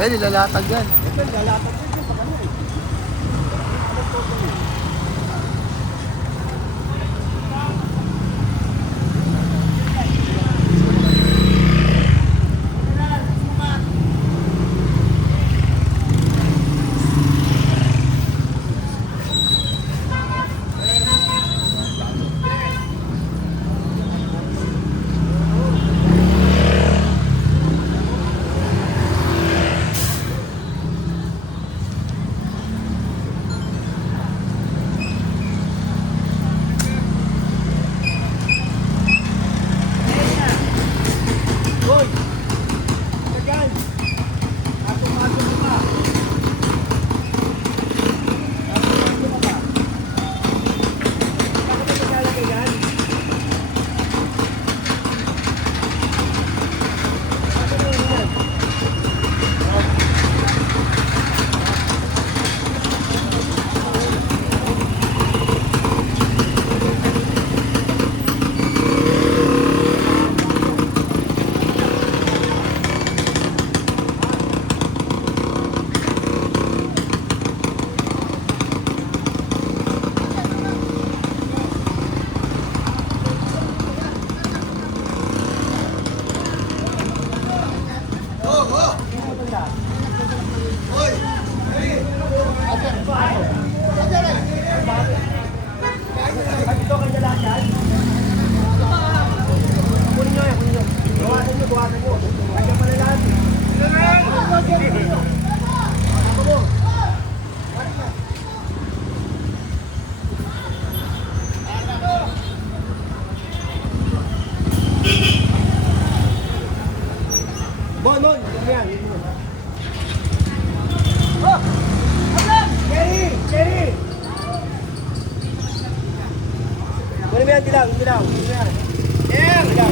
Eh, nilalatag yan. Ito, nilalatag tidak, tidak. Yeah, tidak.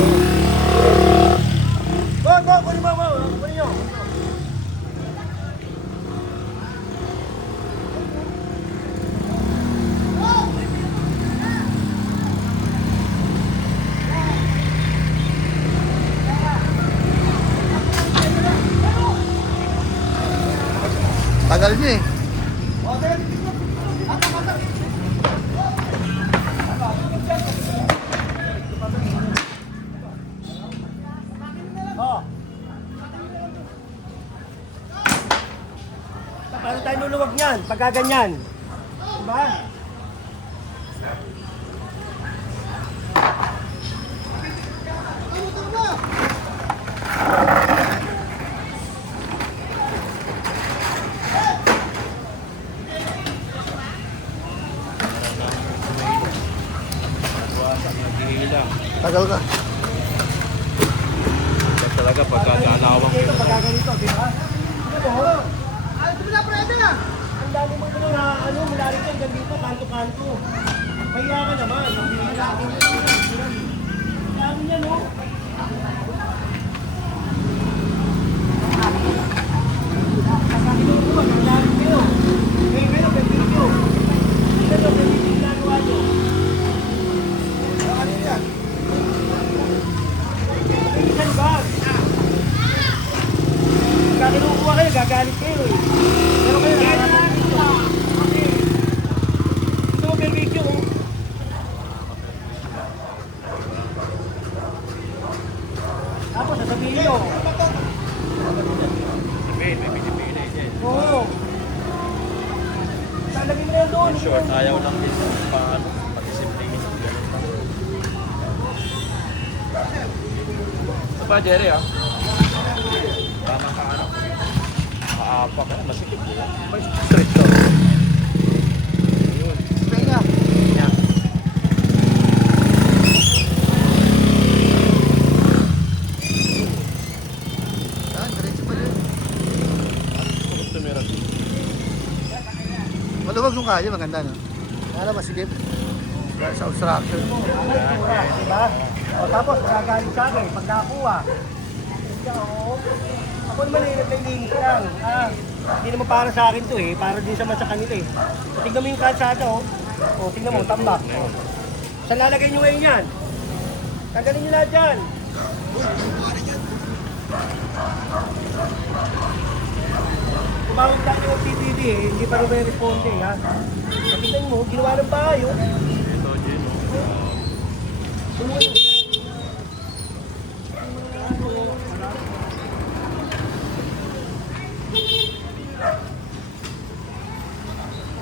Go, go, go, go, go, go. Tanggal ini. yan, pagkaganyan. Diba? ka, Jerry, ah. Tama ka, ano? Maapak, ah, masikip. May straight to. Maluwag yung kaya, maganda no? Para masikip. Sa obstruction. Diba? O tapos, gagaling sa akin, pag nakakuha. Siya, oo. Ako naman eh, naglilinis lang. Ah, hindi naman para sa akin to eh, para din sa sa kanila eh. Tingnan mo yung kalsada oh. O, tingnan mo, tambak. O. Saan lalagay nyo ngayon yan? Tanggalin nyo lahat dyan. Tumawag dati ng TTD eh, hindi pa rin may responde ha. Tingnan mo, ginawa ng bahay oh. Ito, Gino.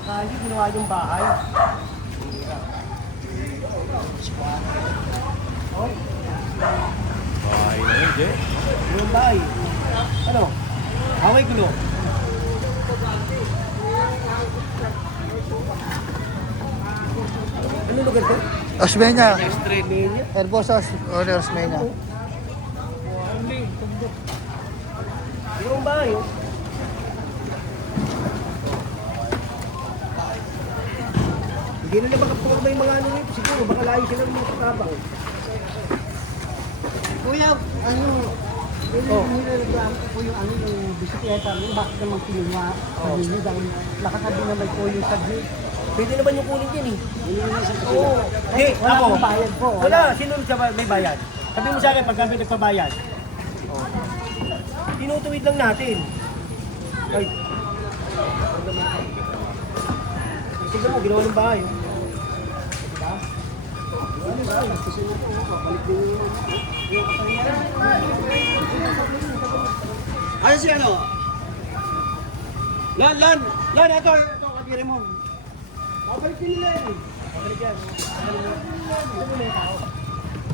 Kaya yung bahay. Oh, Bahay na yun, Jay. yung bahay. Ano? Away gulo. Ano lugar to? Osmeña. Herbosa Osmeña. Yung bahay oh. Hindi na naman kapag may mga ano nito. Siguro baka layo sila ng mga katabang. Kuya, ano, Oh. Nilalagaan ko po yung ano yung bisikleta, yung bakit naman kinuha, Oh. kanina dahil nakatabi naman po yung saglit. Pwede naman yung kunin yan eh. Oo. Hindi, Wala ako. akong bayad po. Wala, sino sa may bayad? Sabi mo sa akin pag kami nagpabayad. Oh. Tinutuwid lang natin. Ay. Tignan mo, ginawa ng bahay. oh. Ano si ano? Lan, lan, lan, ito, ito, kabiri mo. Babalik din nila eh. Babalik yan.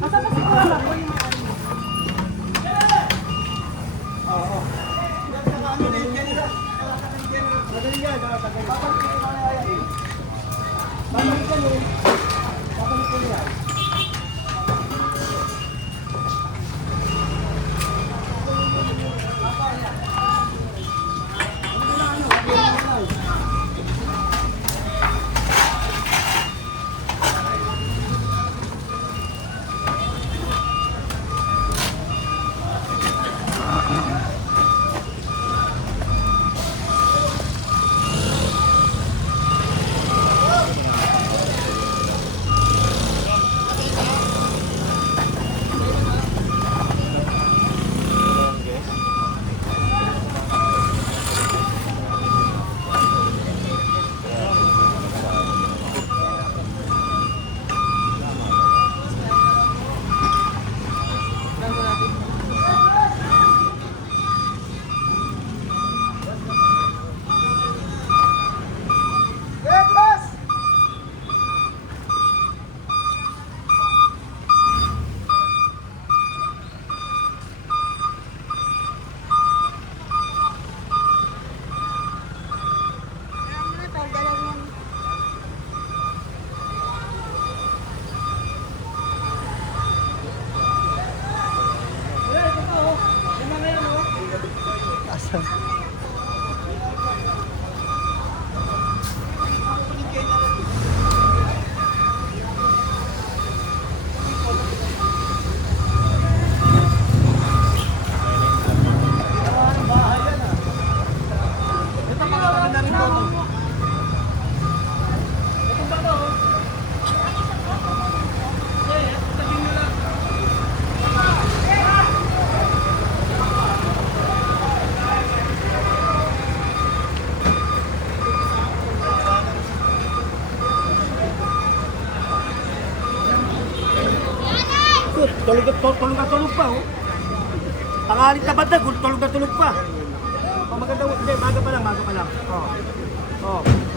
Babalik mo. Oo. Madali yan, mga tagay. Babalik din nila yan eh. Babalik yan eh.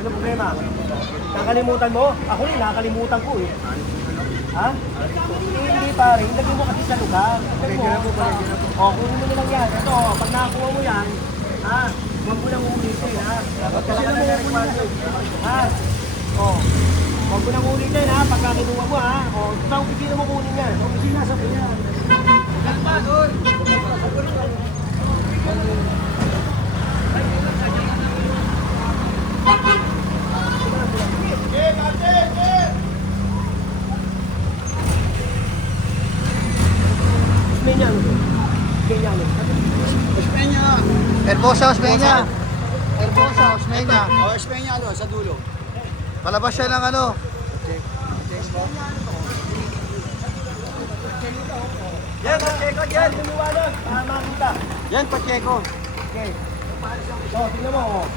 Oh, ano problema? Nakalimutan mo? Ako rin, nakakalimutan ko eh. Ha? Hindi, hindi pare, ilagay mo kasi sa lugar. Ilagay mo. Oh, kunin mo na lang yan. Ito, pag nakakuha mo yan, ha? Huwag mo nang ulitin, ha? Dapat ka lang na requirement. Ha? Oh. Huwag mo nang ulitin, ha? Pagka kinuha mo, ha? Oh, sa opisina mo kunin yan. Opisina sa piyan. Kalma, doon. Herbosa Osmeña. Herbosa Osmeña. O, Espanya, ano, sa dulo. Palabas siya ng ano. Yan, Pacheco, yan. Para makita. Yan, Pacheco. Okay. So, tingnan mo. Oh.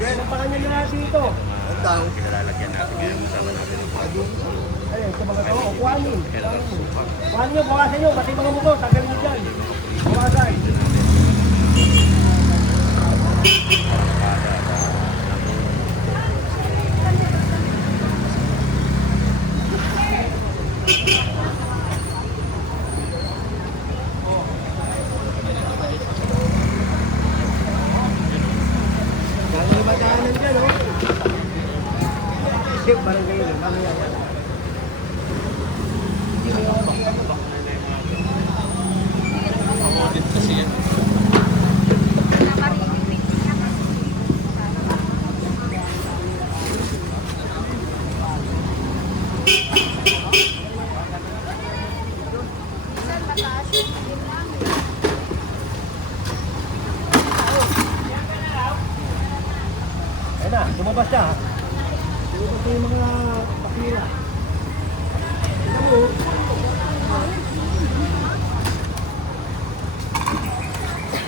Yan, ang pangalan nila dito. Ang daw. Ayun, sa mga to, kuhanin. Kuhanin nyo, bawasan nyo, pati mga muto, tanggalin nyo dyan. Bawasan. Bye-bye.